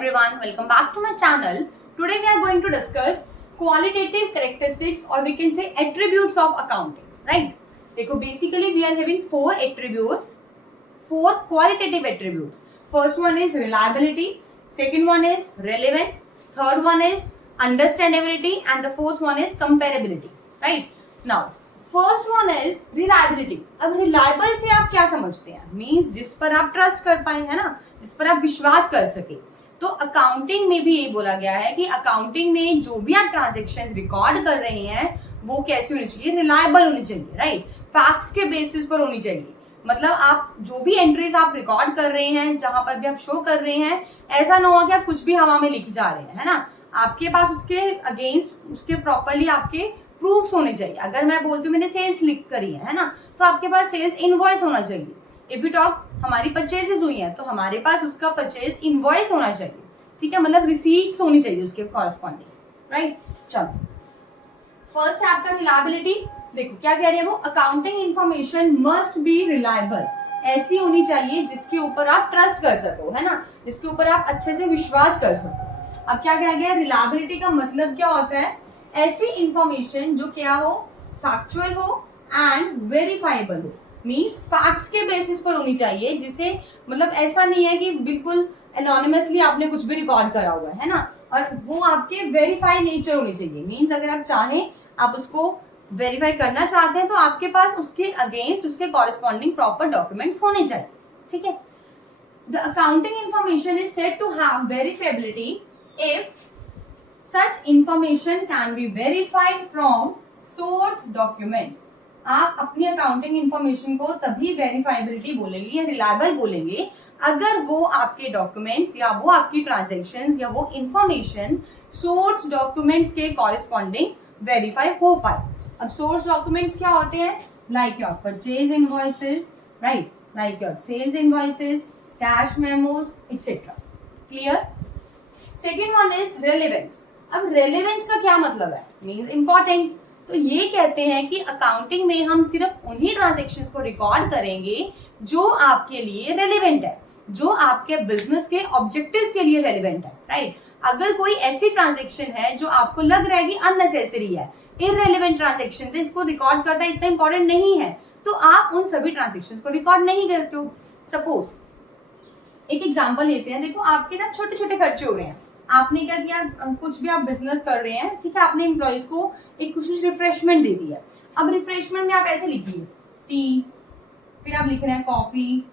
everyone, welcome back to my channel. Today we are going to discuss qualitative characteristics or we can say attributes of accounting, right? देखो basically we are having four attributes, four qualitative attributes. First one is reliability, second one is relevance, third one is understandability and the fourth one is comparability, right? Now first one is reliability. अब reliable से आप क्या समझते हैं? Means जिस पर आप trust कर पाए, है ना, जिस पर आप विश्वास कर सके. तो अकाउंटिंग में भी ये बोला गया है कि अकाउंटिंग में जो भी आप ट्रांजेक्शन्स रिकॉर्ड कर रहे हैं वो कैसी होनी चाहिए? रिलायबल होनी चाहिए, राइट? फैक्ट्स के बेसिस पर होनी चाहिए. मतलब आप जो भी एंट्रीज आप रिकॉर्ड कर रहे हैं, जहां पर भी आप शो कर रहे हैं, ऐसा ना हो कि आप कुछ भी हवा में लिखी जा रहे हैं, है ना. आपके पास उसके अगेंस्ट उसके प्रॉपरली आपके प्रूफ्स होने चाहिए. अगर मैं बोलती हूँ मैंने सेल्स लिख करी है ना, तो आपके पास सेल्स इनवॉइस होना चाहिए. इफ यू टॉक हमारी परचेजेस हुई हैं तो हमारे पास उसका परचेज इनवॉइस होना चाहिए, ठीक है, मतलब रिसीट्स होनी चाहिए उसके कॉरेस्पॉन्डिंग, राइट. चलो फर्स्ट है आपका रिलायबिलिटी. देखो क्या कह रहे हैं वो, accounting information must be reliable. ऐसी होनी चाहिए जिसके ऊपर आप ट्रस्ट कर सको, है ना, जिसके ऊपर आप अच्छे से विश्वास कर सको. अब क्या कहा गया, रिलायबिलिटी का मतलब क्या होता है? ऐसी इंफॉर्मेशन जो क्या हो, फैक्चुअल हो एंड वेरीफाइबल हो. मींस फैक्ट्स के बेसिस पर होनी चाहिए, जिसे मतलब ऐसा नहीं है कि बिल्कुल एनोनिमसली आपने कुछ भी रिकॉर्ड करा हुआ है ना, और वो आपके वेरीफाई नेचर होनी चाहिए. मींस अगर आप चाहें, आप उसको वेरीफाई करना चाहते हैं तो आपके पास उसके अगेंस्ट उसके कॉरेस्पॉन्डिंग प्रॉपर डॉक्यूमेंट्स होने चाहिए, ठीक है. The accounting information is said to have verifiability if such information can be verified from source documents. आप अपनी अकाउंटिंग इंफॉर्मेशन को तभी वेरीफाइबिलिटी बोलेंगे या रिलायबल बोलेंगे अगर वो आपके डॉक्यूमेंट्स या वो आपकी ट्रांजैक्शंस या वो इंफॉर्मेशन सोर्स डॉक्यूमेंट्स के कॉरेस्पॉन्डिंग वेरीफाई हो पाए. अब सोर्स डॉक्यूमेंट्स क्या होते हैं? Like your purchase invoices, right, like your sales invoices, cash memos etcetera. Clear. Second one is relevance. अब रेलेवेंस का क्या मतलब है? Means important. तो ये कहते हैं कि अकाउंटिंग में हम सिर्फ उन्हीं ट्रांजैक्शंस को रिकॉर्ड करेंगे जो आपके लिए रेलेवेंट है, जो आपके बिजनेस के ऑब्जेक्टिव्स के लिए रेलेवेंट है, राइट. अगर कोई ऐसी ट्रांजैक्शन है जो आपको लग रहा है कि अननेसेसरी है, इररेलेवेंट ट्रांजैक्शन है, इसको रिकॉर्ड करना इतना इंपॉर्टेंट नहीं है, तो आप उन सभी ट्रांजैक्शंस को रिकॉर्ड नहीं करते हो. सपोज एक एग्जांपल लेते हैं. देखो आपके ना छोटे छोटे खर्चे हो रहे हैं. आपने क्या किया, कुछ भी आप बिजनेस कर रहे हैं, ठीक है, आपने एम्प्लॉइज को एक कुछ रिफ्रेशमेंट दे दिया. अब रिफ्रेशमेंट में आप ऐसे लिखिए टी, फिर आप लिख रहे हैं कॉफी,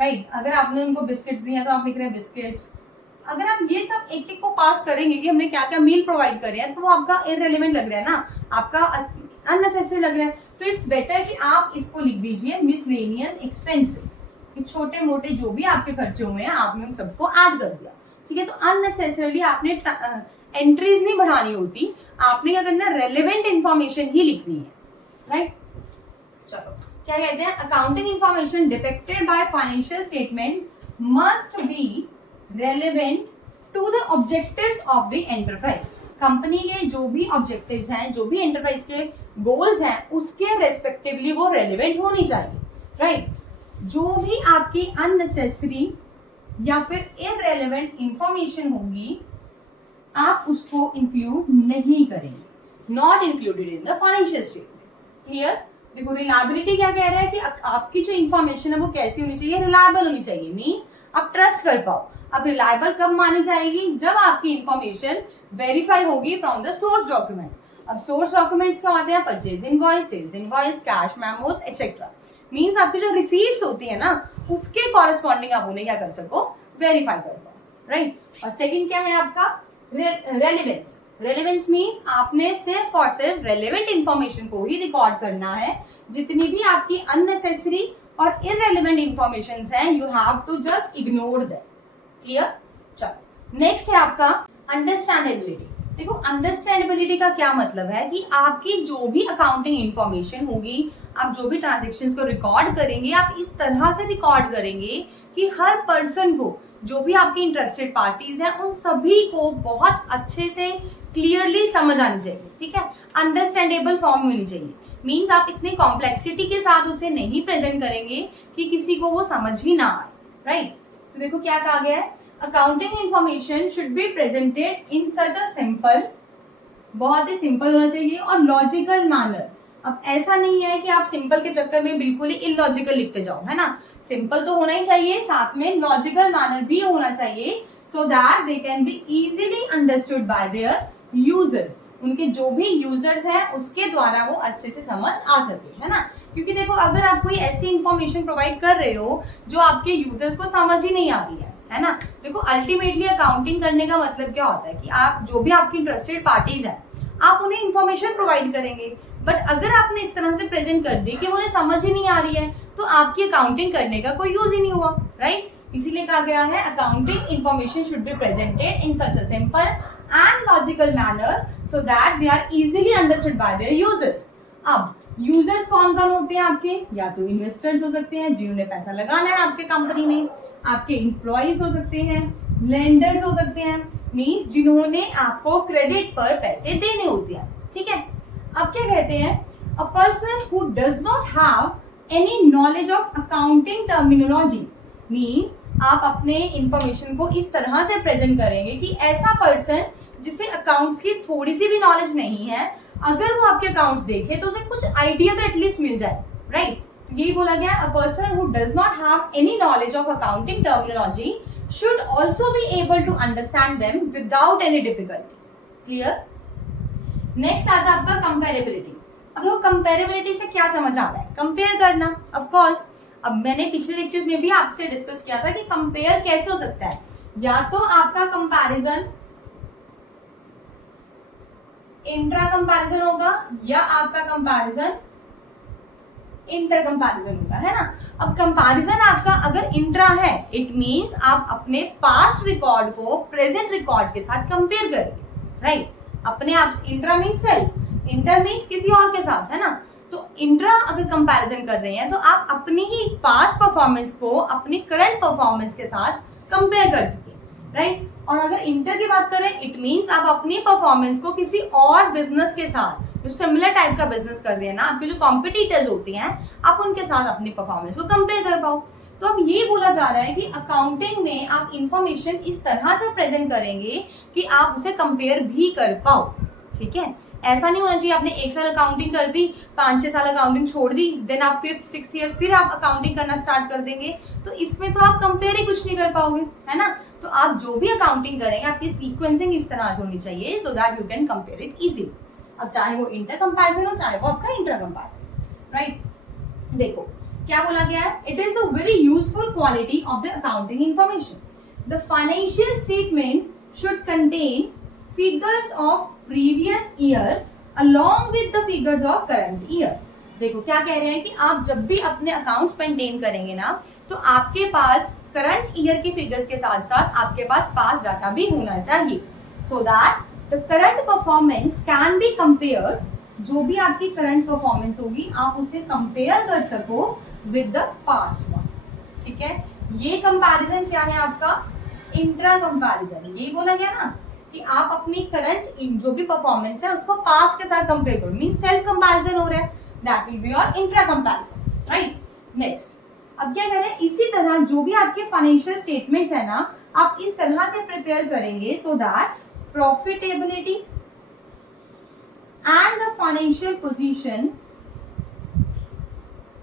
राइट. अगर आपने उनको बिस्किट्स दिए तो आप लिख रहे हैं बिस्किट्स. अगर आप ये सब एक एक को पास करेंगे कि हमने क्या क्या मील प्रोवाइड करे हैं, तो वो आपका इररिलेवेंट लग रहा है ना, आपका अननेसेसरी लग रहा है. तो इट्स बेटर कि आप इसको लिख दीजिए मिसलेनियस एक्सपेंसेस. छोटे मोटे जो भी आपके खर्चे हुए हैं आपने उन सबको ऐड कर दिया, ठीक है. तो अननेसेसरली आपने एंट्रीज नहीं बढ़ानी होती, आपने क्या करना, रेलेवेंट इंफॉर्मेशन ही लिखनी है, राइट. चलो क्या कहते हैं, accounting information depicted by financial statements must be relevant to the objectives of the enterprise. Company के जो भी ऑब्जेक्टिव्स हैं, जो भी एंटरप्राइज के गोल्स हैं, उसके रेस्पेक्टिवली वो रेलेवेंट होनी चाहिए, राइट. जो भी आपकी अननेसेसरी या फिर इररेलेवेंट इंफॉर्मेशन होगी आप उसको इंक्लूड नहीं करेंगे, not included in the financial statement. Clear. देखो रिलायबिलिटी क्या कह रहा है कि आपकी जो इंफॉर्मेशन है वो कैसी होनी चाहिए, रिलायबल होनी चाहिए. मींस आप ट्रस्ट कर पाओ. अब रिलायबल कब मानी जाएगी? जब आपकी इंफॉर्मेशन वेरीफाई होगी फ्रॉम द सोर्स डॉक्यूमेंट्स. अब सोर्स डॉक्यूमेंट्स क्या होते हैं? Purchase invoice, sales invoice, cash memos etcetera. Means आपकी जो रिसीट्स होती है ना, उसके कॉरेस्पॉन्डिंग आप उन्हें क्या कर सको, वेरीफाई कर पाओ, राइट. और सेकंड क्या है आपका, रेलेवेंस. रेलेवेंस मींस आपने सिर्फ और सिर्फ रेलेवेंट इंफॉर्मेशन को ही रिकॉर्ड करना है. जितनी भी आपकी अननेसेसरी और इररेलेवेंट इंफॉर्मेशंस हैं, you have to just ignore that. Clear. चलो नेक्स्ट है आपका अंडरस्टैंडेबिलिटी. देखो अंडरस्टैंडेबिलिटी का क्या मतलब है कि आपकी जो भी अकाउंटिंग इंफॉर्मेशन होगी, आप जो भी ट्रांजैक्शंस को रिकॉर्ड करेंगे, आप इस तरह से रिकॉर्ड करेंगे कि हर पर्सन को, जो भी आपके इंटरेस्टेड पार्टीज हैं, उन सभी को बहुत अच्छे से क्लियरली समझ आनी चाहिए, ठीक है. अंडरस्टैंडेबल फॉर्म में होनी चाहिए. मींस आप इतने कॉम्प्लेक्सिटी के साथ उसे नहीं प्रेजेंट करेंगे कि किसी को वो समझ ही ना आए, राइट. तो देखो क्या कहा गया है, accounting information should be presented in such a simple, बहुत ही सिंपल होना चाहिए और लॉजिकल मैनर। अब ऐसा नहीं है कि आप सिंपल के चक्कर में बिल्कुल ही इलॉजिकल लिखते जाओ, है ना। सिंपल तो होना ही चाहिए, साथ में लॉजिकल मैनर भी होना चाहिए, सो that they can be easily understood by their users. उनके जो भी यूजर्स हैं उसके द्वारा वो अच्छे से समझ आ सके, है ना। क्योंकि देखो, अगर आप कोई ऐसी इंफॉर्मेशन प्रोवाइड कर रहे हो जो आपके यूजर्स को समझ ही नहीं आ रही है ना। देखो, अल्टीमेटली अकाउंटिंग करने का मतलब क्या होता है कि आप जो भी आपकी इंटरेस्टेड पार्टीज हैं, आप उन्हें इंफॉर्मेशन प्रोवाइड करेंगे। बट अगर आपने इस तरह से प्रेजेंट कर दी कि उन्हें समझ ही नहीं आ रही है, तो आपकी अकाउंटिंग करने का कोई यूज ही नहीं हुआ, राइट। इसीलिए कहा गया है accounting information should be presented in such a simple and logical manner so that they are easily understood by their users. अब यूजर्स कौन कौन होते हैं आपके? या तो इन्वेस्टर्स हो सकते हैं जिन्होंने पैसा लगाना है आपके कंपनी में, आपके एम्प्लॉइज हो सकते हैं, लेंडर्स हो सकते हैं, मींस जिन्होंने आपको क्रेडिट पर पैसे देने होते हैं, ठीक है। अब क्या कहते हैं? A person who does not have any knowledge of accounting terminology, means आप अपने इंफॉर्मेशन को इस तरह से प्रेजेंट करेंगे कि ऐसा पर्सन जिसे अकाउंट्स की थोड़ी सी भी नॉलेज नहीं है, अगर वो आपके अकाउंट्स देखे तो उसे कुछ आइडिया तो एटलीस्ट मिल जाए, राइट। तो यही बोला गया, a person who does not have any knowledge of accounting terminology should also be able to understand them without any difficulty. Clear? Next आता है आपका कंपेरेबिलिटी। अब देखो, कंपेरेबिलिटी से क्या समझ आ रहा है? कंपेयर करना, ऑफ कोर्स। अब मैंने पिछले लेक्चर्स में भी आपसे डिस्कस किया था कि कंपेयर कैसे हो सकता है। या तो आपका कंपैरिजन इंट्रा कंपैरिजन होगा, या आपका कंपैरिजन इंटर कंपैरिजन होगा, है ना। अब कंपैरिजन आपका अगर इंट्रा है, इट मींस आप अपने पास्ट रिकॉर्ड को प्रेजेंट रिकॉर्ड के साथ कंपेयर करेंगे, राइट। अपने आप, intra means self, inter means किसी और के साथ, है ना। तो इंट्रा अगर कंपैरिजन कर रहे हैं तो आप अपनी ही पास्ट परफॉर्मेंस को अपनी करंट परफॉर्मेंस के साथ कंपेयर कर सके, राइट। और अगर इंटर की बात करें, इट मींस आप अपनी परफॉर्मेंस को किसी और बिजनेस के साथ जो सिमिलर टाइप का बिजनेस कर रहे हैं ना, आपके जो कॉम्पिटिटर्स होते हैं, आप उनके साथ अपनी परफॉर्मेंस को कंपेयर कर पाओ। तो अब ये बोला जा रहा है कि अकाउंटिंग में आप इंफॉर्मेशन इस तरह से प्रेजेंट करेंगे कि आप उसे कंपेयर भी कर पाओ, ठीक है। ऐसा नहीं होना चाहिए आपने 1 साल अकाउंटिंग कर दी, 5-6 साल अकाउंटिंग छोड़ दी, देन आप 5th 6th ईयर फिर आप अकाउंटिंग करना स्टार्ट कर देंगे, तो इसमें तो आप कंपेयर ही कुछ नहीं कर पाओगे, है ना। तो आप जो भी अकाउंटिंग करेंगे, आपकी सीक्वेंसिंग इस तरह से होनी चाहिए so that you can compare it easily. अब चाहे वो इंटर कंपैरिजन हो, चाहे वो आपका इंट्रा कंपैरिजन, राइट। देखो क्या बोला गया है, it is the very useful quality of the accounting information. The financial statements should contain figures of previous year along with the figures of current year. देखो क्या कह रहे हैं कि आप जब भी अपने अकाउंट्स मेंटेन करेंगे ना, तो आपके पास करंट ईयर के फिगर्स के साथ साथ आपके पास पास्ट डाटा भी होना चाहिए, so that the current performance can be compare. जो भी आपकी करंट परफॉर्मेंस होगी आप उसे कंपेयर कर सको विद द पास्ट वन, ठीक है। ये कंपैरिजन क्या है आपका? Intra comparison. ये बोला गया ना कि आप अपनी करंट जो भी परफॉर्मेंस है उसको पास्ट के साथ कंपेयर करो, मींस सेल्फ कंपैरिजन हो रहा है, that will be your intra comparison, right. Next, अब क्या कह रहे हैं, इसी तरह जो भी आपके फाइनेंशियल स्टेटमेंट्स है ना, आप इस तरह से प्रिपेयर करेंगे so that profitability and the financial position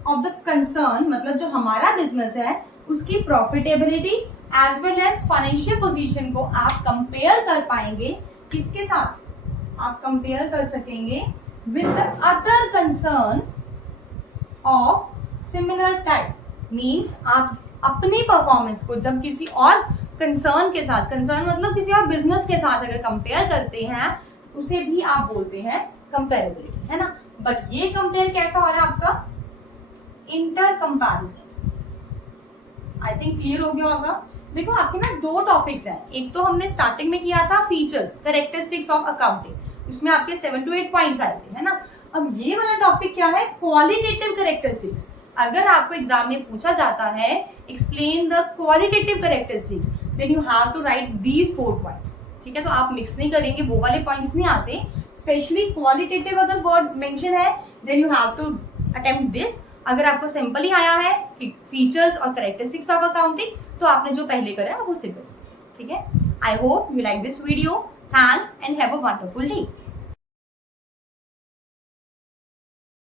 of the concern, मतलब जो हमारा बिजनेस है उसकी profitability as well as financial position को आप कंपेयर कर पाएंगे। किसके साथ? आप कंपेयर कर सकेंगे with the other concern of similar type, means आप अपनी परफॉर्मेंस को जब किसी और कंसर्न के साथ, कंसर्न मतलब किसी और बिजनेस के साथ अगर कंपेयर करते हैं, उसे भी आप बोलते हैं कंपेरेबिलिटी, है ना। बट ये कंपेयर कैसा हो रहा है आपका? Inter comparison. I think clear हो गया होगा। देखो आपके ना 2 टॉपिक्स हैं, एक तो हमने स्टार्टिंग में किया था फीचर्स, कैरेक्टरिस्टिक्स ऑफ अकाउंटिंग, उसमें आपके 7 to 8 पॉइंट्स आए थे, है ना। अब ये वाला टॉपिक क्या है? Qualitative characteristics. अगर आपको एग्जाम में पूछा जाता है explain the qualitative characteristics, then you have to write these 4 points, ठीक है। तो आप मिक्स नहीं करेंगे, वो वाले पॉइंट्स नहीं आते, स्पेशली क्वालिटेटिव अगर वर्ड मेंशन है then you have to attempt this. अगर आपको सिंपल ही आया है कि फीचर्स और कैरेक्टरिस्टिक्स ऑफ अकाउंटिंग, तो आपने जो पहले करा है आप उससे करें, ठीक है. I hope you like this video. Thanks and have a wonderful day.